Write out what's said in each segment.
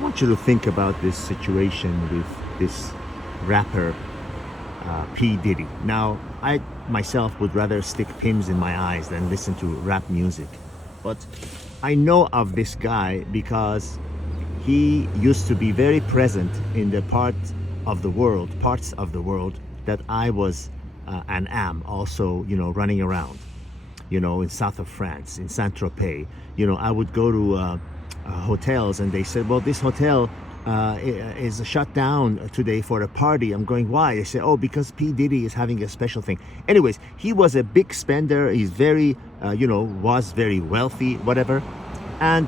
want you to think about this situation with this rapper P. Diddy. Now, I myself would rather stick pins in my eyes than listen to rap music. But I know of this guy because he used to be very present in the parts of the world that I was and am also, running around. In south of France, in Saint-Tropez. I would go to hotels and they said, well, this hotel is shut down today for a party. I'm going, why? They say, oh, because P. Diddy is having a special thing. Anyways, he was a big spender. He's very, was very wealthy, whatever. And,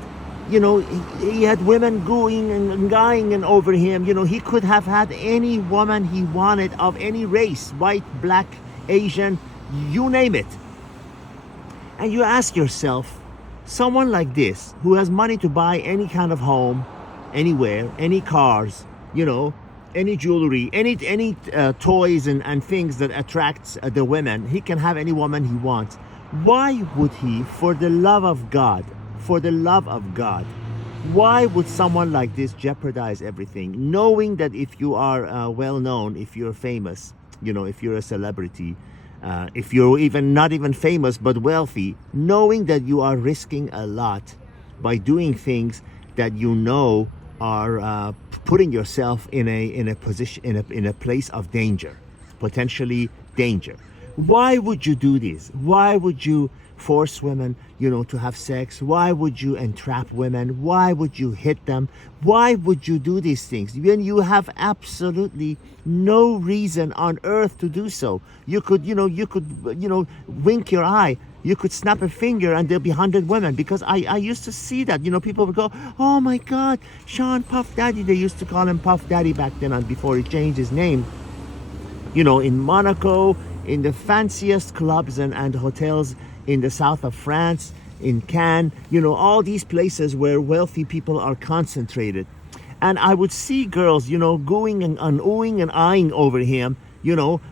he had women going and guying and over him. He could have had any woman he wanted of any race, white, black, Asian, you name it. And you ask yourself, someone like this, who has money to buy any kind of home, anywhere, any cars, any jewelry, any toys and things that attracts the women, he can have any woman he wants. Why would he, for the love of God, why would someone like this jeopardize everything, knowing that if you are well known, if you're famous, if you're a celebrity, if you're even not even famous but wealthy, knowing that you are risking a lot by doing things that are putting yourself in a position in a place of danger, potentially danger. Why would you do this? Why would you force women, to have sex? Why would you entrap women? Why would you hit them? Why would you do these things when you have absolutely no reason on earth to do so? You could wink your eye. You could snap a finger and there'll be 100 women, because I used to see that. People would go, oh my God, Sean Puff Daddy. They used to call him Puff Daddy back then, and before he changed his name. In Monaco, in the fanciest clubs and hotels in the south of France, in Cannes, all these places where wealthy people are concentrated. And I would see girls, going and oohing and eyeing over him,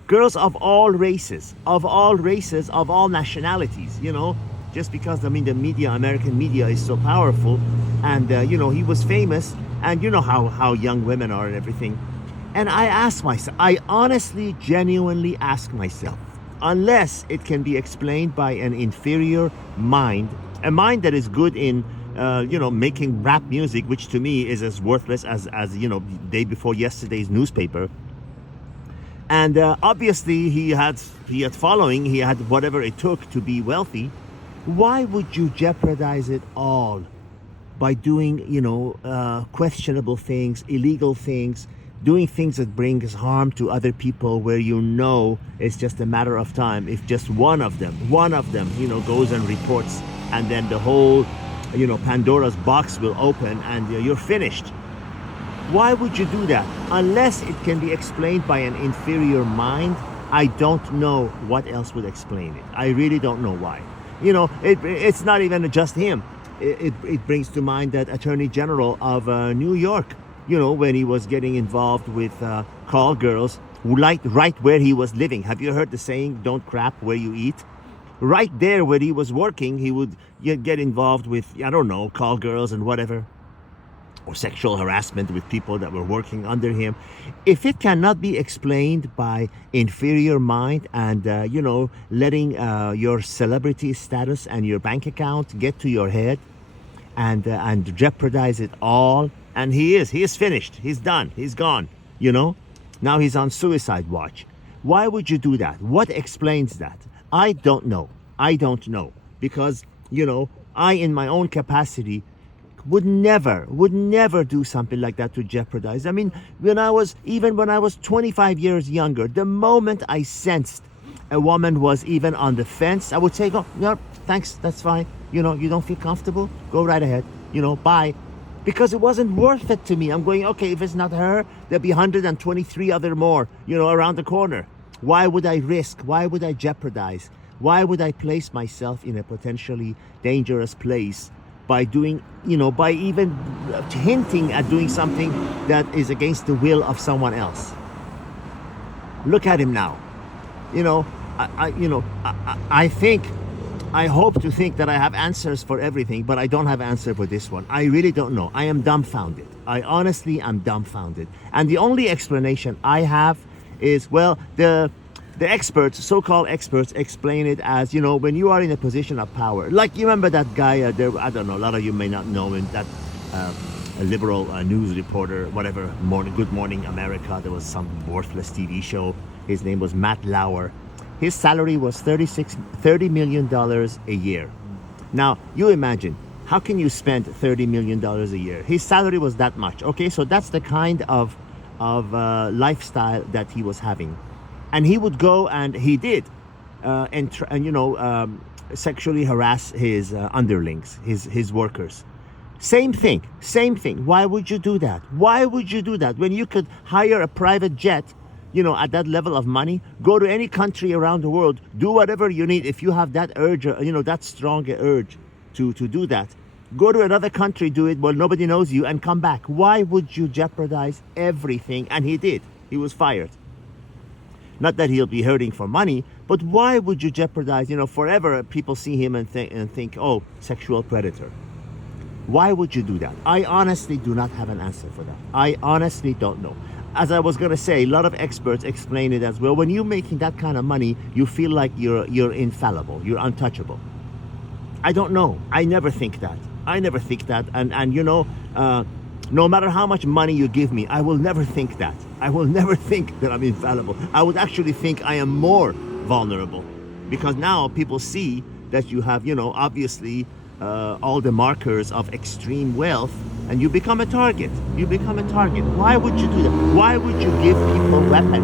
girls of all races, of all nationalities, just because, the media, American media is so powerful. And, he was famous, and how young women are and everything. And I honestly, genuinely ask myself, unless it can be explained by an inferior mind, a mind that is good in, making rap music, which to me is as worthless as day before yesterday's newspaper. And obviously he had following, he had whatever it took to be wealthy. Why would you jeopardize it all by doing, questionable things, illegal things, doing things that brings harm to other people, where it's just a matter of time if just one of them goes and reports, and then the whole Pandora's box will open and you're finished. Why would you do that? Unless it can be explained by an inferior mind, I don't know what else would explain it. I really don't know why. It's not even just him. It brings to mind that Attorney General of New York, when he was getting involved with call girls, right where he was living. Have you heard the saying, don't crap where you eat? Right there where he was working, he would get involved with, call girls and whatever, or sexual harassment with people that were working under him. If it cannot be explained by inferior mind and, letting your celebrity status and your bank account get to your head and jeopardize it all, and he is finished. He's done. He's gone. Now he's on suicide watch. Why would you do that? What explains that? I don't know. Because, I, in my own capacity, would never do something like that to jeopardize. When I was 25 years younger, the moment I sensed a woman was even on the fence, I would say, "Go, no, thanks, that's fine. You don't feel comfortable? Go right ahead. Bye." Because it wasn't worth it to me. I'm going, okay, if it's not her, there'll be 123 other more, around the corner. Why would I risk? Why would I jeopardize? Why would I place myself in a potentially dangerous place by doing, by even hinting at doing something that is against the will of someone else? Look at him now. I hope to think that I have answers for everything, but I don't have answer for this one. I really don't know. I am dumbfounded. I honestly am dumbfounded. And the only explanation I have is, well, the experts, so-called experts, explain it as, when you are in a position of power. Like, you remember that guy, there, I don't know, a lot of you may not know him, that a liberal news reporter, whatever, Good Morning America, there was some worthless TV show. His name was Matt Lauer. His salary was $30 million a year. Now, you imagine, how can you spend $30 million a year? His salary was that much. Okay, so that's the kind of lifestyle that he was having. And he would go, and he did, sexually harass his underlings, his workers. Same thing. Why would you do that? Why would you do that when you could hire a private jet, at that level of money, go to any country around the world, do whatever you need. If you have that urge, that strong urge to do that, go to another country, do it while nobody knows you, and come back. Why would you jeopardize everything? And he did. He was fired. Not that he'll be hurting for money, but why would you jeopardize, forever people see him and think, oh, sexual predator. Why would you do that? I honestly do not have an answer for that. I honestly don't know. As I was going to say, a lot of experts explain it as well. When you're making that kind of money, you feel like you're infallible, you're untouchable. I don't know. I never think that. And no matter how much money you give me, I will never think that. I will never think that I'm infallible. I would actually think I am more vulnerable, because now people see that you have, obviously all the markers of extreme wealth, and you become a target. Why would you do that? Why would you give people a weapon,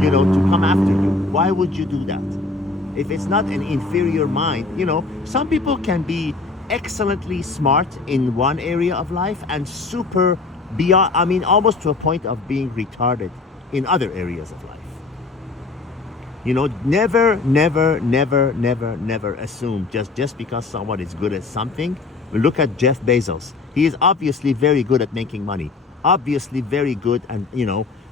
to come after you? Why would you do that? If it's not an inferior mind, some people can be excellently smart in one area of life and super beyond, almost to a point of being retarded in other areas of life. Never assume just because someone is good at something. Look at Jeff Bezos. He is obviously very good at making money. Obviously very good, and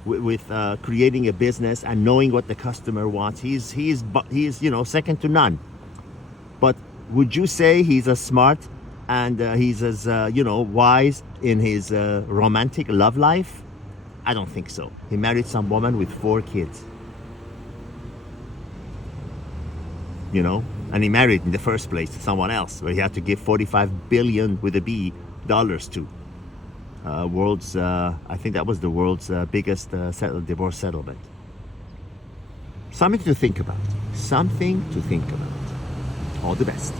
with creating a business and knowing what the customer wants. He is second to none. But would you say he's as smart and he's as wise in his romantic love life? I don't think so. He married some woman with 4 kids. And he married in the first place someone else, where he had to give 45 billion with a B dollars to. I think that was the world's biggest divorce settlement. Something to think about. All the best.